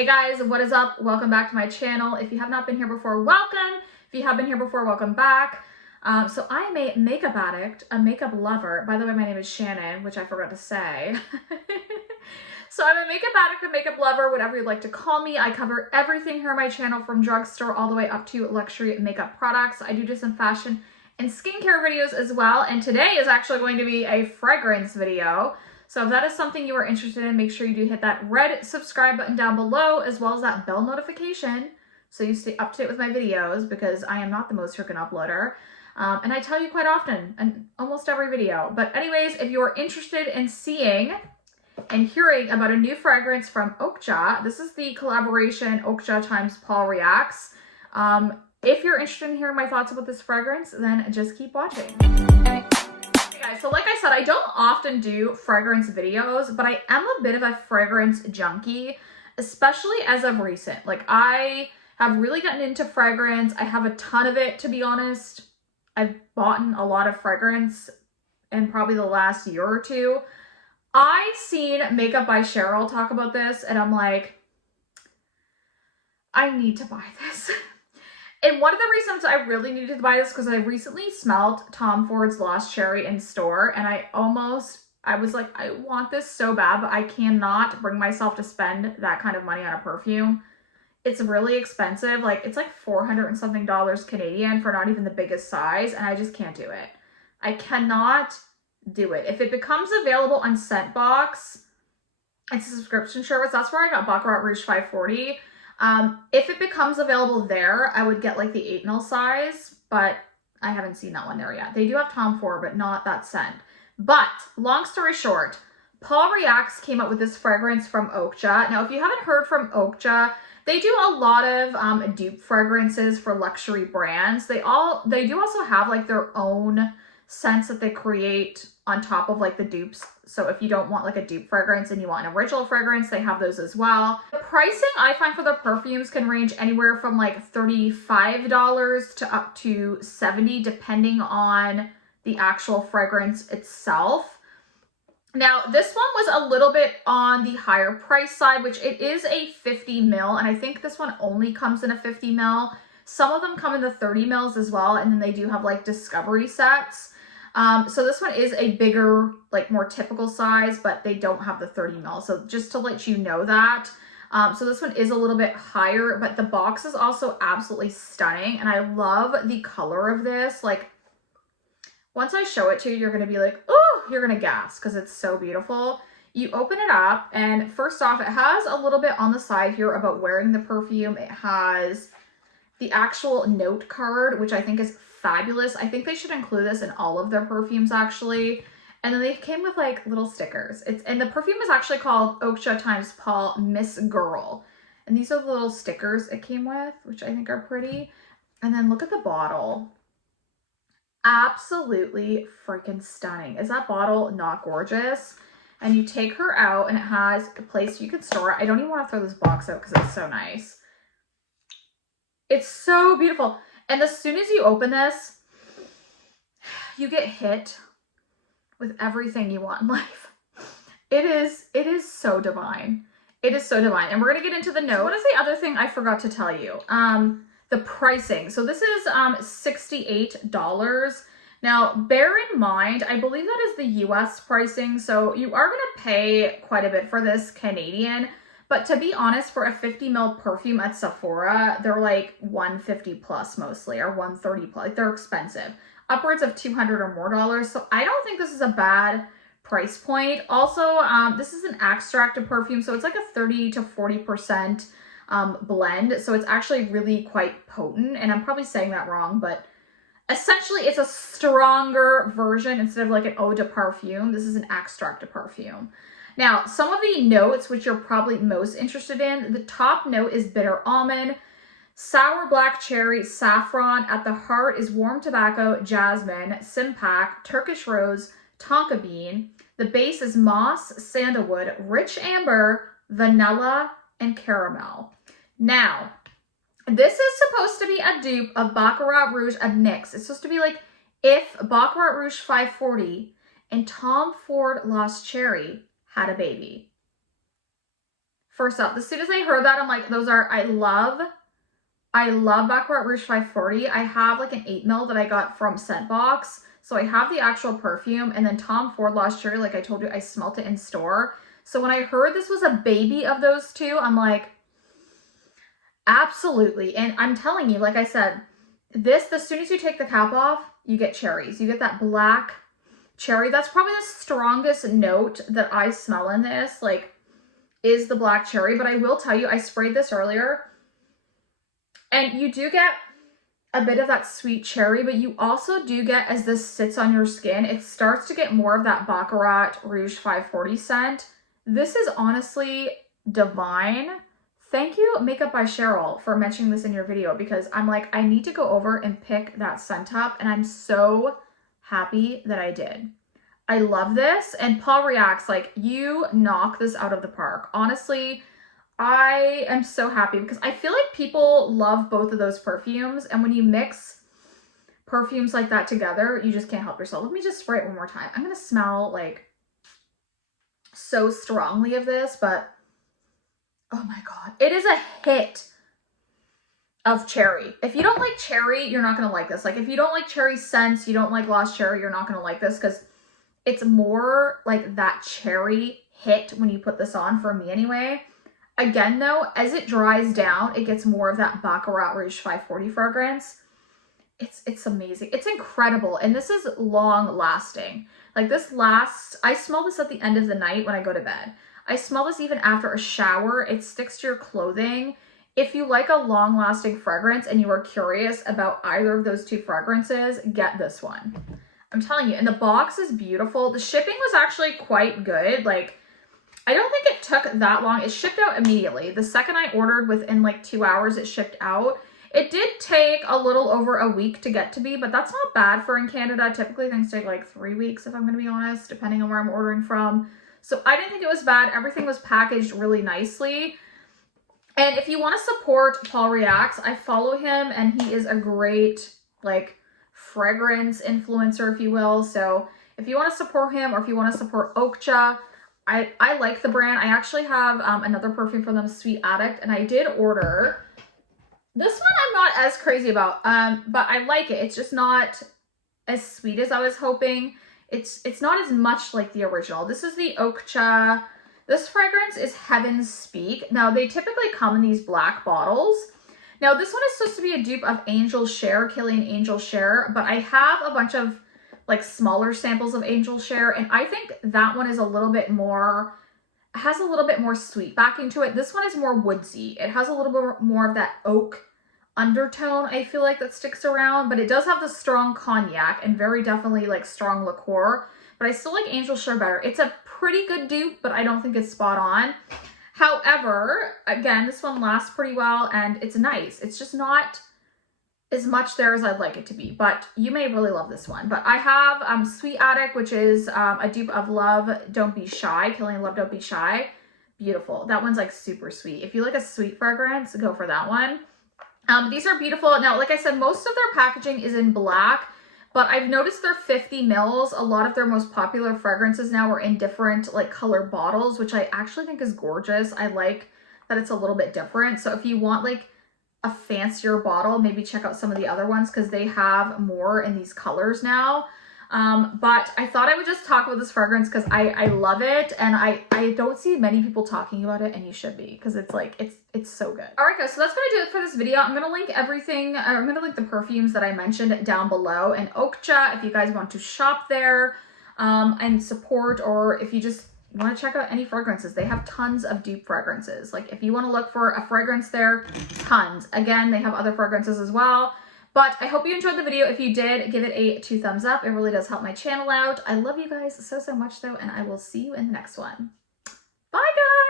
Hey guys, what is up? Welcome back to my channel. If you have not been here before, welcome. If you have been here before, welcome back. So I am a makeup addict, a makeup lover. By the way, my name is Shannon, which I forgot to say. So I'm a makeup addict, a makeup lover, whatever you'd like to call me. I cover everything here on my channel from drugstore all the way up to luxury makeup products. I do some fashion and skincare videos as well. And today is actually going to be a fragrance video. So if that is something you are interested in, make sure you do hit that red subscribe button down below, as well as that bell notification, so you stay up to date with my videos, because I am not the most freaking uploader. And I tell you quite often, in almost every video. But anyways, if you're interested in seeing and hearing about a new fragrance from Oakcha, this is the collaboration Oakcha x Paul Miss. If you're interested in hearing my thoughts about this fragrance, then just keep watching. Guys, so like I said, I don't often do fragrance videos, but I am a bit of a fragrance junkie, especially as of recent. Like, I have really gotten into fragrance. I have a ton of it, to be honest. I've bought a lot of fragrance in probably the last year or two. I seen Makeup by Cheryl talk about this, and I'm like, I need to buy this. And one of the reasons I really needed to buy this, because I recently smelled Tom Ford's Lost Cherry in store, and I was like, I want this so bad, but I cannot bring myself to spend that kind of money on a perfume. It's really expensive. Like, it's like $400 and something Canadian for not even the biggest size, and I just can't do it. I cannot do it. If it becomes available on Scentbox, it's a subscription service. That's where I got Baccarat Rouge 540. If it becomes available there, I would get like the 8 ml size, but I haven't seen that one there yet. They do have Tom Ford, but not that scent. But long story short, Paul Miss came up with this fragrance from Oakcha. Now, if you haven't heard from Oakcha, they do a lot of dupe fragrances for luxury brands. They do also have like their own scents that they create on top of like the dupes. So if you don't want like a dupe fragrance and you want an original fragrance, they have those as well. The pricing I find for the perfumes can range anywhere from like $35 to up to $70, depending on the actual fragrance itself. Now, this one was a little bit on the higher price side, which it is a 50 ml, and I think this one only comes in a 50 ml. Some of them come in the 30 mls as well, and then they do have like discovery sets. So this one is a bigger, like more typical size, but they don't have the 30 ml. So just to let you know that. So this one is a little bit higher, but the box is also absolutely stunning. And I love the color of this. Like, once I show it to you, you're going to be like, oh, you're going to gasp, because it's so beautiful. You open it up, and first off, it has a little bit on the side here about wearing the perfume. It has the actual note card, which I think is fabulous. I think they should include this in all of their perfumes, actually. And then they came with like little stickers. And the perfume is actually called Oakcha x Paul Miss Girl. And these are the little stickers it came with, which I think are pretty. And then look at the bottle. Absolutely freaking stunning. Is that bottle not gorgeous? And you take her out, and it has a place you can store it. I don't even want to throw this box out because it's so nice. It's so beautiful. And as soon as you open this, you get hit with everything you want in life. It is so divine. It is so divine. And we're going to get into the notes. What is the other thing I forgot to tell you? The pricing. So this is $68. Now, bear in mind, I believe that is the US pricing. So you are going to pay quite a bit for this Canadian. But to be honest, for a 50 ml perfume at Sephora, they're like $150 plus mostly, or $130 plus. Like, they're expensive. Upwards of $200 or more. So I don't think this is a bad price point. Also, this is an extracted perfume, so it's like a 30 to 40% blend. So it's actually really quite potent. And I'm probably saying that wrong, but essentially it's a stronger version instead of like an eau de parfum. This is an extracted perfume. Now, some of the notes, which you're probably most interested in, the top note is bitter almond, sour black cherry, saffron. At the heart is warm tobacco, jasmine, simpak, Turkish rose, tonka bean. The base is moss, sandalwood, rich amber, vanilla, and caramel. Now, this is supposed to be a dupe of Baccarat Rouge, a mix. It's supposed to be like if Baccarat Rouge 540 and Tom Ford Lost Cherry had a baby. First up, as soon as I heard that, I'm like, those are, I love Baccarat Rouge 540. I have like an 8 ml that I got from Scentbox. So I have the actual perfume, and then Tom Ford Lost Cherry, like I told you, I smelt it in store. So when I heard this was a baby of those two, I'm like, absolutely. And I'm telling you, like I said, this, as soon as you take the cap off, you get cherries. You get that black cherry. That's probably the strongest note that I smell in this, like, is the black cherry. But I will tell you, I sprayed this earlier, and you do get a bit of that sweet cherry, but you also do get, as this sits on your skin, it starts to get more of that Baccarat Rouge 540 scent. This is honestly divine. Thank you, Makeup by Cheryl, for mentioning this in your video, because I'm like, I need to go over and pick that scent up, and I'm so happy that I did. I love this, and Paul reacts like, you knock this out of the park. Honestly, I am so happy because I feel like people love both of those perfumes, and when you mix perfumes like that together, you just can't help yourself. Let me just spray it one more time. I'm gonna smell like so strongly of this, but oh my god, it is a hit of cherry. If you don't like cherry, you're not gonna like this. Like, if you don't like cherry scents, you don't like Lost Cherry, you're not gonna like this, because it's more like that cherry hit when you put this on, for me anyway. Again, though, as it dries down, it gets more of that Baccarat Rouge 540 fragrance. It's amazing. It's incredible. And this is long lasting. Like, this lasts, I smell this at the end of the night when I go to bed. I smell this even after a shower. It sticks to your clothing. If you like a long lasting fragrance and you are curious about either of those two fragrances, get this one. I'm telling you, and the box is beautiful. The shipping was actually quite good. Like, I don't think it took that long. It shipped out immediately. The second I ordered, within like 2 hours, it shipped out. It did take a little over a week to get to me, but that's not bad for in Canada. Typically things take like 3 weeks, if I'm going to be honest, depending on where I'm ordering from. So I didn't think it was bad. Everything was packaged really nicely. And if you want to support Paul Reacts, I follow him, and he is a great, like, fragrance influencer, if you will. So if you want to support him, or if you want to support Oakcha, I like the brand. I actually have another perfume from them, Sweet Addict, and I did order. This one I'm not as crazy about, but I like it. It's just not as sweet as I was hoping. It's not as much like the original. This is the Oakcha. This fragrance is Heaven's Speak. Now, they typically come in these black bottles. Now, this one is supposed to be a dupe of Angel Share, Killian Angel Share, but I have a bunch of like smaller samples of Angel Share, and I think that one is a little bit more, has a little bit more sweet backing to it. This one is more woodsy. It has a little bit more of that oak undertone, I feel like, that sticks around, but it does have the strong cognac and very definitely like strong liqueur, but I still like Angel Share better. It's a pretty good dupe, but I don't think it's spot on. However, again, this one lasts pretty well, and it's nice. It's just not as much there as I'd like it to be, but you may really love this one. But I have Sweet Addict, which is a dupe of Love Don't Be Shy, Killing Love Don't Be Shy. Beautiful. That one's like super sweet. If you like a sweet fragrance, go for that one. These are beautiful. Now, like I said, most of their packaging is in black, but I've noticed they're 50 mils. A lot of their most popular fragrances now are in different like color bottles, which I actually think is gorgeous. I like that it's a little bit different. So if you want like a fancier bottle, maybe check out some of the other ones, because they have more in these colors now. But I thought I would just talk about this fragrance because I love it, and I don't see many people talking about it, and you should be, because it's like, it's so good. All right, guys, so that's gonna do it for this video. I'm gonna link everything, I'm gonna link the perfumes that I mentioned down below, and Oakcha, if you guys want to shop there and support, or if you just want to check out any fragrances, they have tons of dupe fragrances. Like, if you want to look for a fragrance there, tons. Again, they have other fragrances as well. But I hope you enjoyed the video. If you did, give it a 2 thumbs up. It really does help my channel out. I love you guys so much though, and I will see you in the next one. Bye, guys.